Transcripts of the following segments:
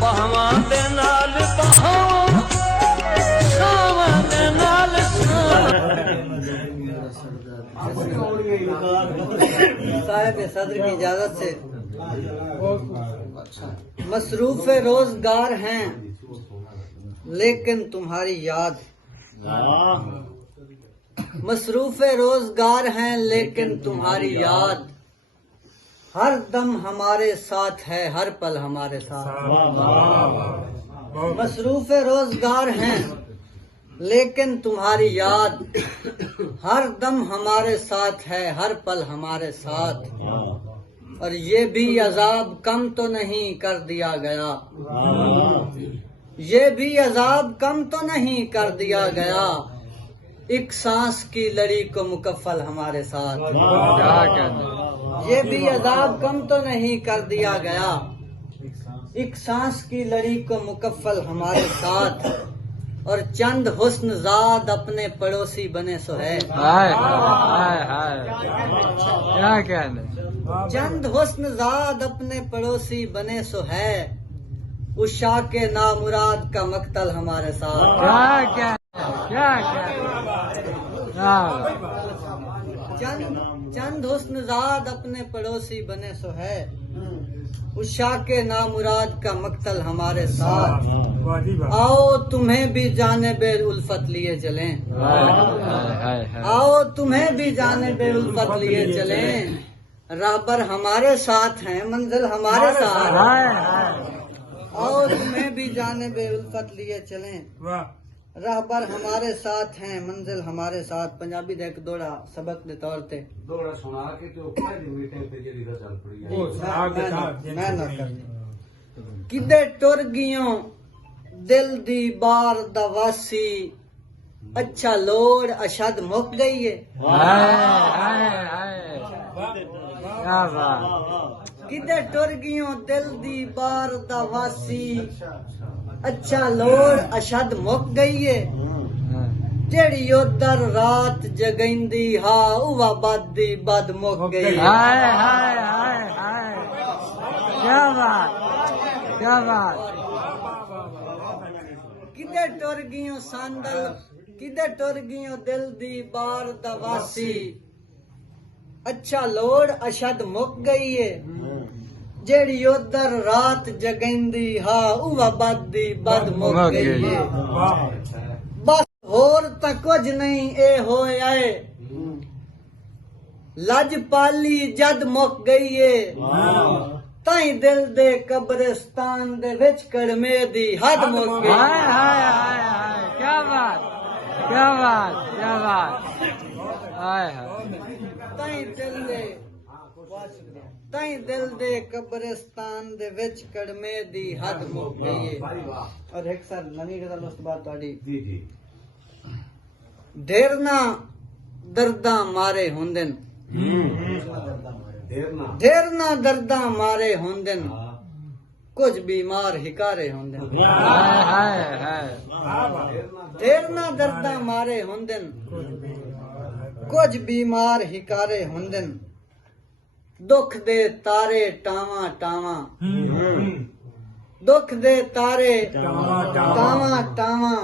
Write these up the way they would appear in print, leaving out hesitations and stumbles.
ਬਾਹਾਂ ਦੇ ਨਾਲ ਬਾਹਾਂ ਸਾਵਾਂ ਦੇ ਨਾਲ साहिब सदर की इजाजत से मसरूफ रोजगार हैं लेकिन तुम्हारी याद, मसरूफ रोजगार हैं लेकिन तुम्हारी याद हर दम हमारे साथ है, हर पल हमारे साथ। मसरूफ रोजगार हैं लेकिन तुम्हारी याद हर दम हमारे साथ है, हर पल हमारे साथ। और ये भी अजाब कम तो नहीं कर दिया गया, ये भी अजाब कम तो नहीं कर दिया गया, एक सांस की लड़ी को मुकफ्फल हमारे साथ। ये भी अजाब कम तो नहीं कर दिया गया, एक सांस की लड़ी को मुकफ्फल हमारे साथ। और चंद हुस्न ज़ाद अपने पड़ोसी बने सो है, क्या कहने। चंद हुस्न ज़ाद अपने पड़ोसी बने सो है, उषा के नामुराद का मक्तल हमारे साथ। क्या चंद हुस्न ज़ाद अपने पड़ोसी बने सो है, उषा के नामुराद का मक्तल हमारे साथ। आओ तुम्हें भी जानिबे उल्फत लिए चलें, आओ तुम्हें भी जानिबे उल्फत लिए चलें, राहबर हमारे साथ हैं, मंजिल हमारे साथ। आओ तुम्हें भी जानिबे उल्फत लिए चलें, राहबर हमारे साथ हैं, मंजिल हमारे साथ। पंजाबी दे एक दोड़ा सबक दे तौर ते दोड़ा सुना के तो पहली मीटिंग पे जेडी दा चल पड़ी है मैं ना कर किदे टुर गियों दिल दी बार दवासी, अच्छा लोड़ अशद मुक गई है। क्या बात। किदे टुर गियों दिल दी बार दवासी, अच्छा लोड़ अशद मुक गई है, जेड़ी उधर रात जगैंदी हा उवा बदी बद मुक गई। क्या बात, क्या बात। किदे टुर गियों सांदल, किदे टुर गियों दिल दी बार दवासी, अच्छा लोड़ अशद मुक गई है, जेड़ी उधर रात जगैंदी हा उवा बदी बद मुक गई है। बस होर तां कुछ नहीं ए होया है, लज पाली जद मुक गई है, ताई दिल दे कब्रिस्तान दे विच कड़मे दी हद मुक गई। क्या बात, क्या बात, क्या बात। ताई दिल दे कब्रिस्तान दे विच कड़मे दी हद मुक गई है। और एक सर नवी गल उस बात तुहाडी जी जी ढेर ना दर्दा मारे हुंदन, ढेर ना दर्दा मारे हुंदन, कुछ बीमार हिकारे हुंदन। ढेर ना दर्दा मारे हुंदन, कुछ बीमार हिकारे हुंदन, दुख दे तारे टावा टावा, दुख दे तारे टावा टावा,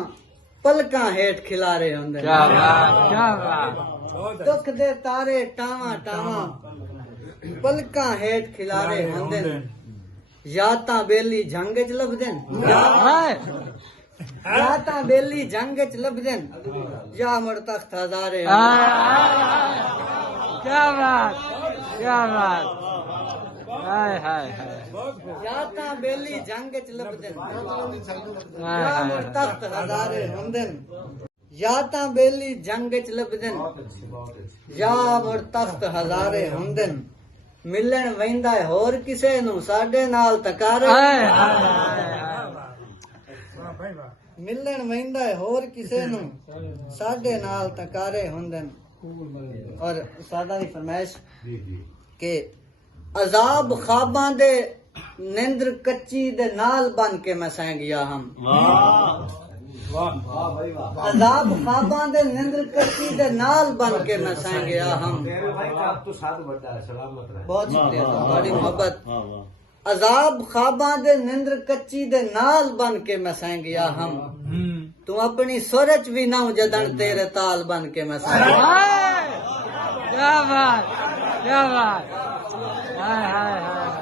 पलकां हेठ खिलारे हुंदन। क्या बात, क्या बात। दुख दे तारे टावा टावा, पलकां हेठ खिलारे हुंदन, या तां बेली जंग च लभदन, या तां बेली जंग च लभदन, या मुड़ तख्त हजारे। क्या बात, क्या बात। या तां बेली जंग च लभदन, या मुड़ तख्त हजारे हुंदन, या तां बेली जंग च लभदन, या मुड़ तख्त हजारे हुंदन। मिलन वहिंदा है होर किसे नूं, साडे नाल तकारे। मिलन वहिंदा है होर किसे नूं, साडे नाल तकारे हुंदन। और सादा दी फरमाइश के अजाब ख्वाबां दे निंद्र कच्ची दे नाल बन के मैं सह गया हम। अजाब ख्वाबां दे निंद्र कच्ची दे नाल बन के मैं सह गया हम। मेरे भाई आप तो साथ बता सलामत रहे। बहुत शुक्रिया, बड़ी मोहब्बत। عذاب خواباں دے نندر کچی دے نال بن کے میں سائیں گیا ہم تو اپنی سورج بھی نہ جدن تیرے تال بن کے میں سائیں گیا ہائے کیا بات کیا بات ہائے ہائے ہائے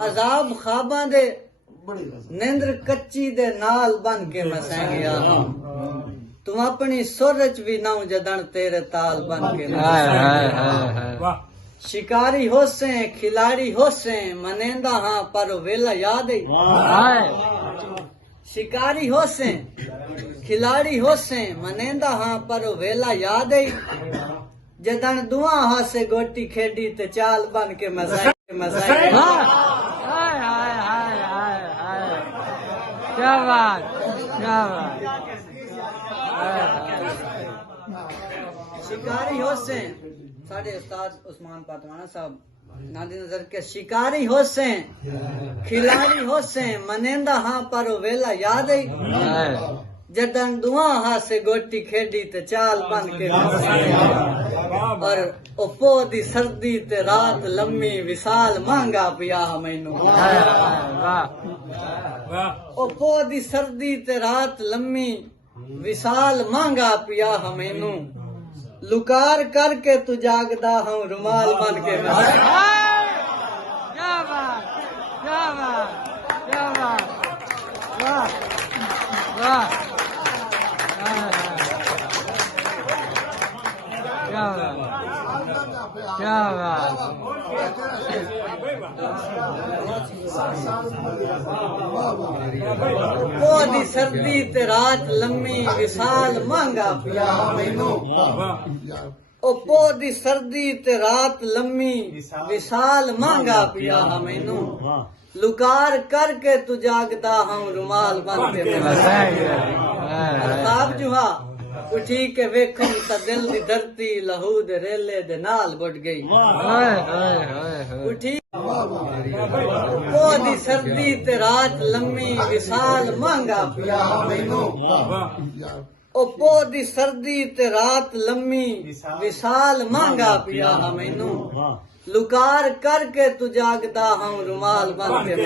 عذاب خواباں دے نندر کچی دے نال بن کے میں سائیں گیا ہم تم اپنی سورج بھی نہ جدن تیرے تال بن کے میں ہائے سائیں ہائے گیا ہائے ہائے شکاری ہو سے کھلاڑی ہو سے منیندا ہاں پر ویلا یاد ہے ہائے شکاری ہو سے کھلاڑی ہو سے منیندا ہاں پر ویلا یاد ہے جدن دعا ہاں سے گوٹی کھیڈی تے چال بن کے مزائی ہائے ہائے ہائے ہائے ہائے کیا بات کیا بات شکاری ہو سے ساڑھے استاد عثمان پاتوانا صاحب نادی نظر کے شکاری ہو سے کھلاڑی ہو سے منیندا ہاں پر ویلا یاد ہے جدن دعا ہاں سے گوٹی کھیڈی تے چال بن کے اور اوپو دی سردی تے رات لمبی وصال مانگا پیا مینوں اوپو دی سردی تے رات لمبی وصال مانگا پیا مینوں لکار کر کے تو جاگدا ہوں رومال بن کے کیا بات کیا بات کیا بات واہ واہ کیا بات کیا بات اوپو دی سردی تے رات لمبی وصال مانگا پیا مینوں اوپو دی سردی تے رات لمبی وصال مانگا پیا مینوں لکار کر کے تو جاگدا ہوں رومال بن کے صاحب جوہا اٹھی کے ویکھوں تا دل دی دھرتی لہو دے ریلے دے نال بڑھ گئی اٹھی اوپو دی سردی تے رات لمبی وصال مانگا پیا مینوں اوپو دی سردی تے رات لمبی وصال مانگا پیا مینوں لکار کر کے تو جاگدا ہوں رومال بن کے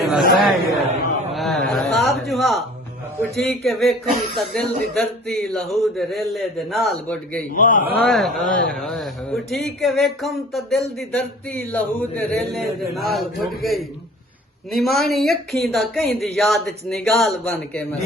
صاحب جوہا اٹھی کے ویکھوں تا دل دی دھرتی لہو دے ریلے دے نال بڑھ گئی اٹھی کے ویکھوں تا دل دی دھرتی لہو دے ریلے دے نال بڑھ گئی نمانی اکھیں دا کہیں دی یاد چ نگال بن کے میں